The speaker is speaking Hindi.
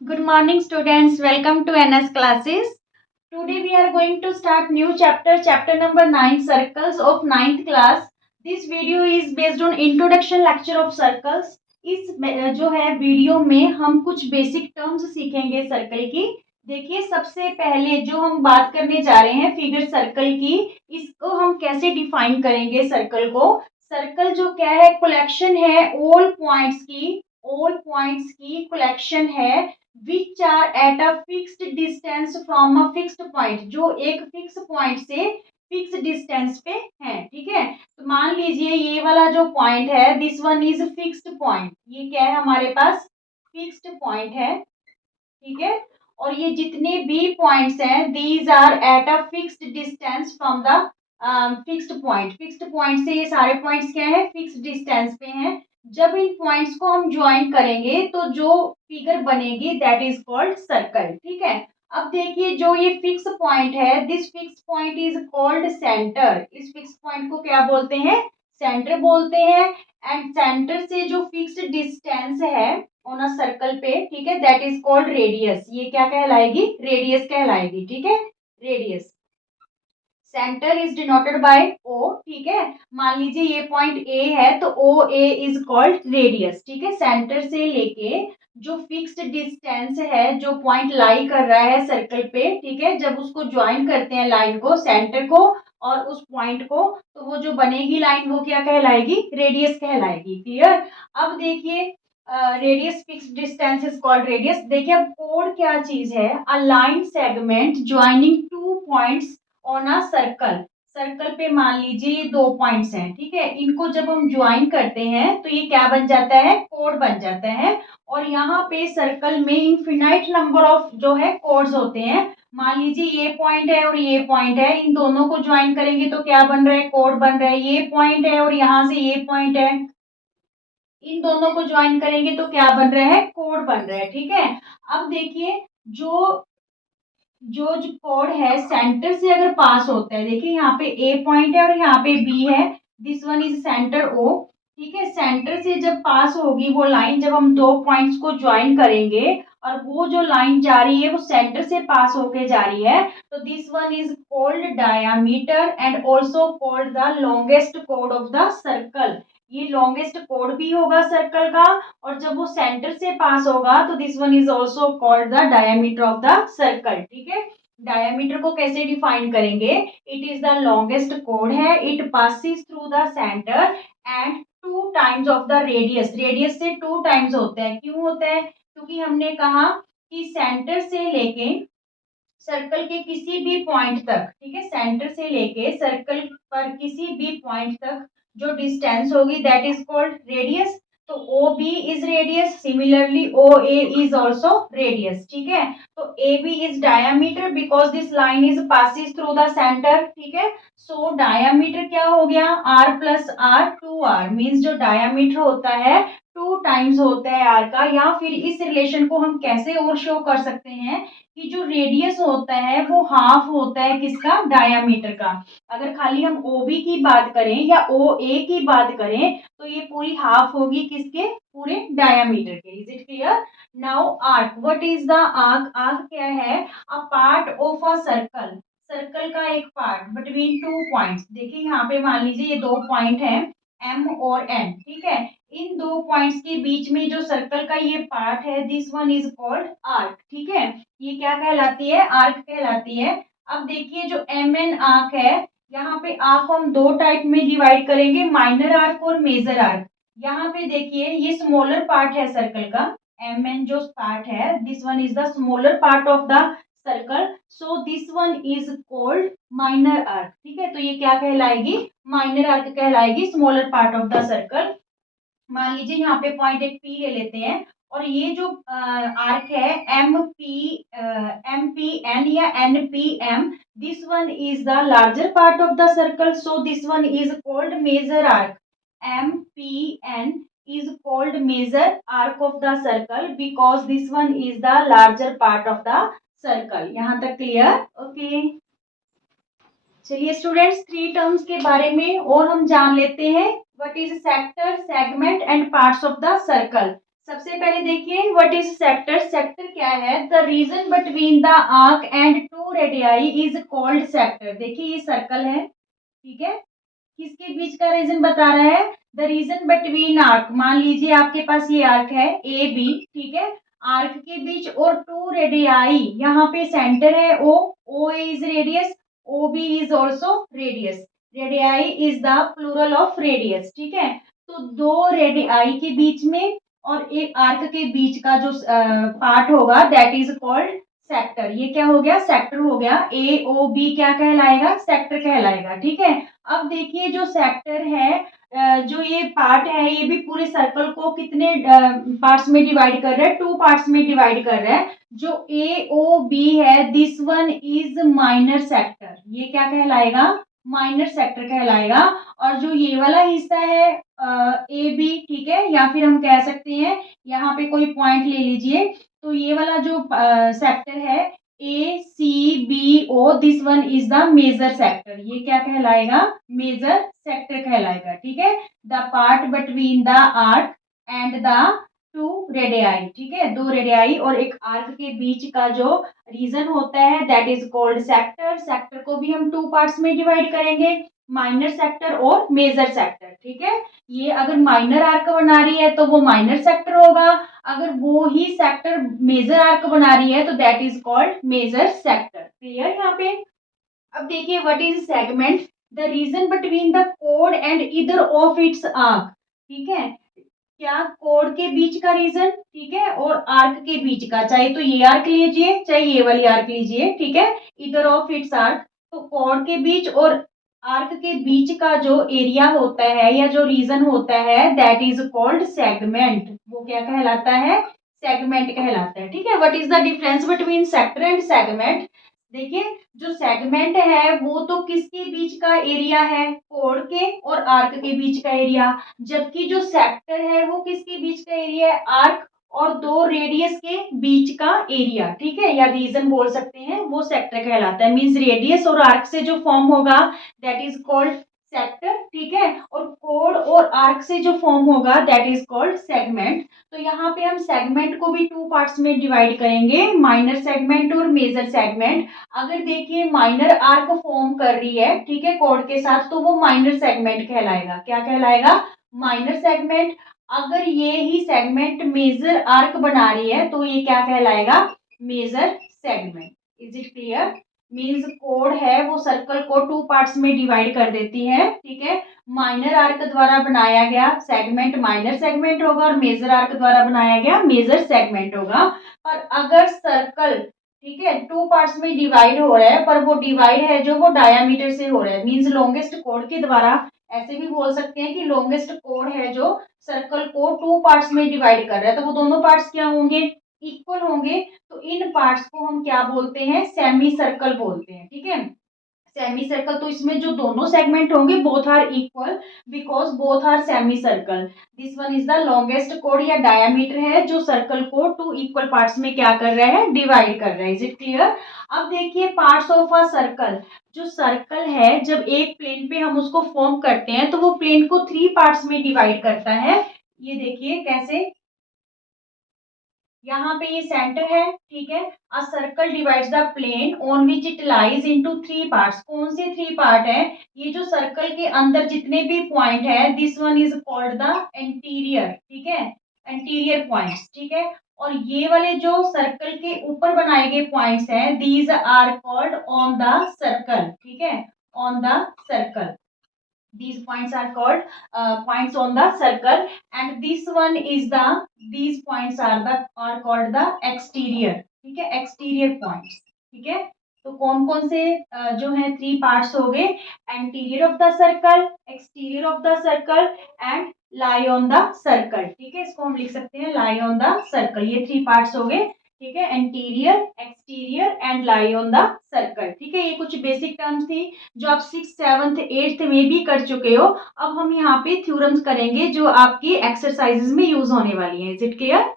Good morning, students. Welcome to NS classes. Today we are going to start new chapter number 9, circles of ninth class. This video is based on introduction lecture of circles. इस जो है वीडियो में हम कुछ बेसिक टर्म्स सीखेंगे सर्कल की। देखिए, सबसे पहले जो हम बात करने जा रहे हैं फिगर सर्कल की, इसको हम कैसे डिफाइन करेंगे सर्कल को। सर्कल जो क्या है, कलेक्शन है ऑल पॉइंट्स की कलेक्शन है which are at a fixed distance from a fixed point, जो एक फिक्स पॉइंट से फिक्स डिस्टेंस पे है। ठीक है, तो मान लीजिए ये वाला जो पॉइंट है, this one is fixed point. ये क्या है, हमारे पास फिक्स्ड पॉइंट है। ठीक है, और ये जितने भी पॉइंट्स हैं these are at a fixed distance from the fixed point से ये सारे पॉइंट्स क्या है, फिक्स्ड डिस्टेंस पे हैं। जब इन पॉइंट्स को हम ज्वाइन करेंगे तो जो फिगर बनेगी दैट इज कॉल्ड सर्कल। ठीक है, अब देखिए जो ये फिक्स पॉइंट है, this fix point is called centre. इस फिक्स पॉइंट को क्या बोलते हैं, सेंटर बोलते हैं। एंड सेंटर से जो फिक्स्ड डिस्टेंस है ऑन अ सर्कल पे, ठीक है, दैट इज कॉल्ड रेडियस। ये क्या कहलाएगी, रेडियस कहलाएगी। ठीक है, radius. Centre is denoted by O. ठीक है, मान लीजिए ये पॉइंट ए है तो O A is called radius. ठीक है, सेंटर से लेके जो फिक्स्ड डिस्टेंस है, जो पॉइंट लाई कर रहा है सर्कल पे, ठीक है, जब उसको ज्वाइन करते हैं लाइन को, सेंटर को और उस पॉइंट को, तो वो जो बनेगी लाइन वो क्या कहलाएगी, रेडियस कहलाएगी। क्लियर। अब देखिए, radius fixed distance is called radius. देखिए अब कोड क्या चीज है, a line segment joining two points on a circle. Circle पे मान लीजिए ये दो पॉइंट्स हैं। ठीक है, इनको जब हम ज्वाइन करते हैं तो ये क्या बन जाता है, कोड बन जाता है। और यहाँ पे सर्कल में इनफिनाइट नंबर ऑफ जो है कोड्स होते हैं। मान लीजिए ये पॉइंट है और ये पॉइंट है, इन दोनों को ज्वाइन करेंगे तो क्या बन रहा है, कोड बन रहा है। ये पॉइंट है और यहाँ से ये पॉइंट है, इन दोनों को ज्वाइन करेंगे तो क्या बन रहा है, कोड बन रहा है। ठीक है, अब देखिए जो जो कोड है सेंटर से अगर पास होता है, देखिए यहाँ पे ए पॉइंट है और यहाँ पे बी है, this one is centre O. ठीक है, सेंटर से जब पास होगी वो लाइन, जब हम दो पॉइंट्स को ज्वाइन करेंगे और वो जो लाइन जा रही है वो सेंटर से पास होके जा रही है, तो this one is called diameter and also called the longest code of the circle. ये लॉन्गेस्ट कोड भी होगा सर्कल का, और जब वो सेंटर से पास होगा तो this one is also called the diameter of the circle. ठीक है, डायमीटर को कैसे डिफाइन करेंगे, इट इज द लॉन्गेस्ट कोड है, it passes through the centre and two times of the radius. Radius से टू टाइम्स होता है, क्यों होता है, क्योंकि हमने कहा कि सेंटर से लेके सर्कल के किसी भी पॉइंट तक, ठीक है, सेंटर से लेके सर्कल पर किसी भी पॉइंट तक जो डिस्टेंस होगी दैट इज कॉल्ड रेडियस। तो O B is radius, similarly O A is also radius. ठीक है, तो A B is diameter because this line is passes through the centre. ठीक है, सो डायामीटर क्या हो गया, R plus R, two R means जो डायामीटर होता है टू टाइम्स होता है आर का। या फिर इस रिलेशन को हम कैसे और शो कर सकते हैं कि जो रेडियस होता है वो हाफ होता है किसका, डायामीटर का। अगर खाली हम ओ बी की बात करें या ओ ए की बात करें तो ये पूरी हाफ होगी किसके, पूरे डायामीटर के। Is it clear. Now arc, what is the arc. Arc क्या है, a part of a circle, circle का एक पार्ट बिटवीन टू पॉइंट्स। देखिए यहाँ पे मान लीजिए ये दो पॉइंट है एम और एन। ठीक है, इन दो पॉइंट्स के बीच में जो सर्कल का ये पार्ट है, this one is called arc. ठीक है, ये क्या कहलाती है, आर्क कहलाती है। अब देखिए जो एम एन आर्क है, यहाँ पे आर्क को हम दो टाइप में डिवाइड करेंगे, माइनर आर्क और मेजर आर्क। यहाँ पे देखिए ये स्मॉलर पार्ट है सर्कल का, एम एन जो पार्ट है, this one is the smaller part of the circle, so this one is called minor arc. ठीक है, तो ये क्या कहलाएगी, माइनर आर्क कहलाएगी, smaller part of the circle. मान लीजिए यहाँ पे पॉइंट एक पी ले लेते हैं, और ये जो आर्क है एम पी एन या N P M, this one is the larger part of the circle, so this one is called major arc. M P N is called major arc of the circle because this one is the larger part of the circle। यहाँ तक क्लियर, ओके। चलिए स्टूडेंट्स, थ्री टर्म्स के बारे में और हम जान लेते हैं। What is sector, segment and parts of the circle. सबसे पहले देखिए व्हाट इज सेक्टर। सेक्टर क्या है, the region between the arc and two radii is called sector. देखिए ये सर्कल है, ठीक है, किसके बीच का रीजन बता रहा है, द रीजन बिटवीन आर्क, मान लीजिए आपके पास ये आर्क है ए बी, ठीक है, आर्क के बीच और टू रेडियाई, यहाँ पे सेंटर है O is radius, O B is also radius, radii is the plural of radius, ठीक है। तो दो रेडियाई के बीच में और एक आर्क के बीच का जो पार्ट होगा दैट इज कॉल्ड सेक्टर। ये क्या हो गया, सेक्टर हो गया। ए ओ बी क्या कहलाएगा, सेक्टर कहलाएगा, ठीक है। अब देखिए जो सेक्टर है, जो ये पार्ट है, ये भी पूरे सर्कल को कितने पार्ट्स में डिवाइड कर रहा है, टू पार्ट्स में डिवाइड कर रहा है। जो ए ओ बी है, this one is minor sector, ये क्या कहलाएगा, माइनर सेक्टर कहलाएगा। और जो ये वाला हिस्सा है ए बी, ठीक है, या फिर हम कह सकते हैं यहाँ पे कोई पॉइंट ले लीजिए, तो ये वाला जो सेक्टर है A C B O, this one is the major sector, ये क्या कहलाएगा, मेजर सेक्टर कहलाएगा, ठीक है। The part between the arc and the two radii, ठीक है, दो रेडियाई और एक आर्क के बीच का जो रीजन होता है that is called sector. Sector को भी हम टू पार्ट्स में डिवाइड करेंगे, माइनर सेक्टर और मेजर सेक्टर, ठीक है। ये अगर माइनर आर्क बना रही है तो वो माइनर सेक्टर होगा, अगर वो ही सेक्टर मेजर आर्क बना रही है तो that is called major sector. Clear यहाँ पे। अब देखिए what is segment, the region between the कोड and either of its arc, ठीक है, क्या कोड के बीच का रीजन, ठीक है, और आर्क के बीच का, चाहे तो ये आर्क लीजिए चाहे ये वाली आर्क लीजिए, ठीक है, ईदर ऑफ इट्स आर्क। तो कोड के बीच और आर्क के बीच का जो एरिया होता है या जो रीजन होता है दैट इज कॉल्ड सेगमेंट, वो क्या कहलाता है, सेगमेंट कहलाता है, ठीक है। What is the difference between sector and segment, देखिए जो सेगमेंट है वो तो किसके बीच का एरिया है, कोड के और आर्क के बीच का एरिया, जबकि जो सेक्टर है वो किसके बीच का एरिया है, आर्क और दो रेडियस के बीच का एरिया, ठीक है, या रीजन बोल सकते हैं, वो सेक्टर कहलाता है। मींस रेडियस और आर्क से जो फॉर्म होगा दैट इज कॉल्ड सेक्टर, ठीक है, और कोड और आर्क से जो फॉर्म होगा दैट इज कॉल्ड सेगमेंट। तो यहाँ पे हम सेगमेंट को भी टू पार्ट्स में डिवाइड करेंगे, माइनर सेगमेंट और मेजर सेगमेंट। अगर देखिए माइनर आर्क फॉर्म कर रही है, ठीक है, कोड के साथ, तो वो माइनर सेगमेंट कहलाएगा, क्या कहलाएगा, माइनर सेगमेंट। अगर ये ही सेगमेंट मेजर आर्क बना रही है तो ये क्या कहलाएगा, major segment. Is it clear. Means कोड है वो सर्कल को टू पार्ट्स में डिवाइड कर देती है, ठीक है, माइनर आर्क द्वारा बनाया गया सेगमेंट माइनर सेगमेंट होगा और मेजर आर्क द्वारा बनाया गया मेजर सेगमेंट होगा। पर अगर सर्कल, ठीक है, टू पार्ट्स में डिवाइड हो रहा है पर वो डिवाइड है जो वो डायामीटर से हो रहा है, मीन्स लॉन्गेस्ट कोड के द्वारा, ऐसे भी बोल सकते हैं कि लॉन्गेस्ट कोड है जो सर्कल को टू पार्ट्स में डिवाइड कर रहा है, तो वो दोनों पार्ट्स क्या होंगे, इक्वल होंगे। तो इन पार्ट्स को हम क्या बोलते हैं, सेमी सर्कल बोलते हैं, ठीक है, सेमी सर्कल। तो इसमें जो दोनों सेगमेंट होंगे both are equal because both are semi circle. This one is the longest कोड या डायामीटर है जो सर्कल को टू इक्वल पार्ट्स में क्या कर रहा है, डिवाइड कर रहा है। Is it clear. अब देखिए पार्ट्स ऑफ अ सर्कल, जो सर्कल है जब एक प्लेन पे हम उसको फॉर्म करते हैं तो वो प्लेन को थ्री पार्ट्स में डिवाइड करता है। ये देखिए कैसे, यहाँ पे ये सेंटर है, ठीक है, a circle divides the plane on which it lies into three parts. कौन से थ्री पार्ट है, ये जो सर्कल के अंदर जितने भी पॉइंट है this one is called the anterior, ठीक है, एंटीरियर पॉइंट्स, ठीक है, और ये वाले जो सर्कल के ऊपर बनाए गए पॉइंट्स हैं these are called on the circle, ठीक है, on the circle. These points are called points on the circle, and this one is the, these points are called the exterior, ठीक है, exterior points, ठीक है। तो कौन कौन से जो है थ्री पार्ट्स हो गए, anterior of the circle, exterior of the circle and lie on the circle, ठीक है, इसको हम लिख सकते हैं लाई ऑन द सर्कल। ये थ्री पार्ट्स हो गए, ठीक है, anterior, exterior and lie on the circle, ठीक है। ये कुछ बेसिक टर्म्स थी जो आप 6th 7th 8th में भी कर चुके हो। अब हम यहाँ पे थ्योरम्स करेंगे जो आपकी एक्सरसाइजेज में यूज होने वाली है। Is it clear.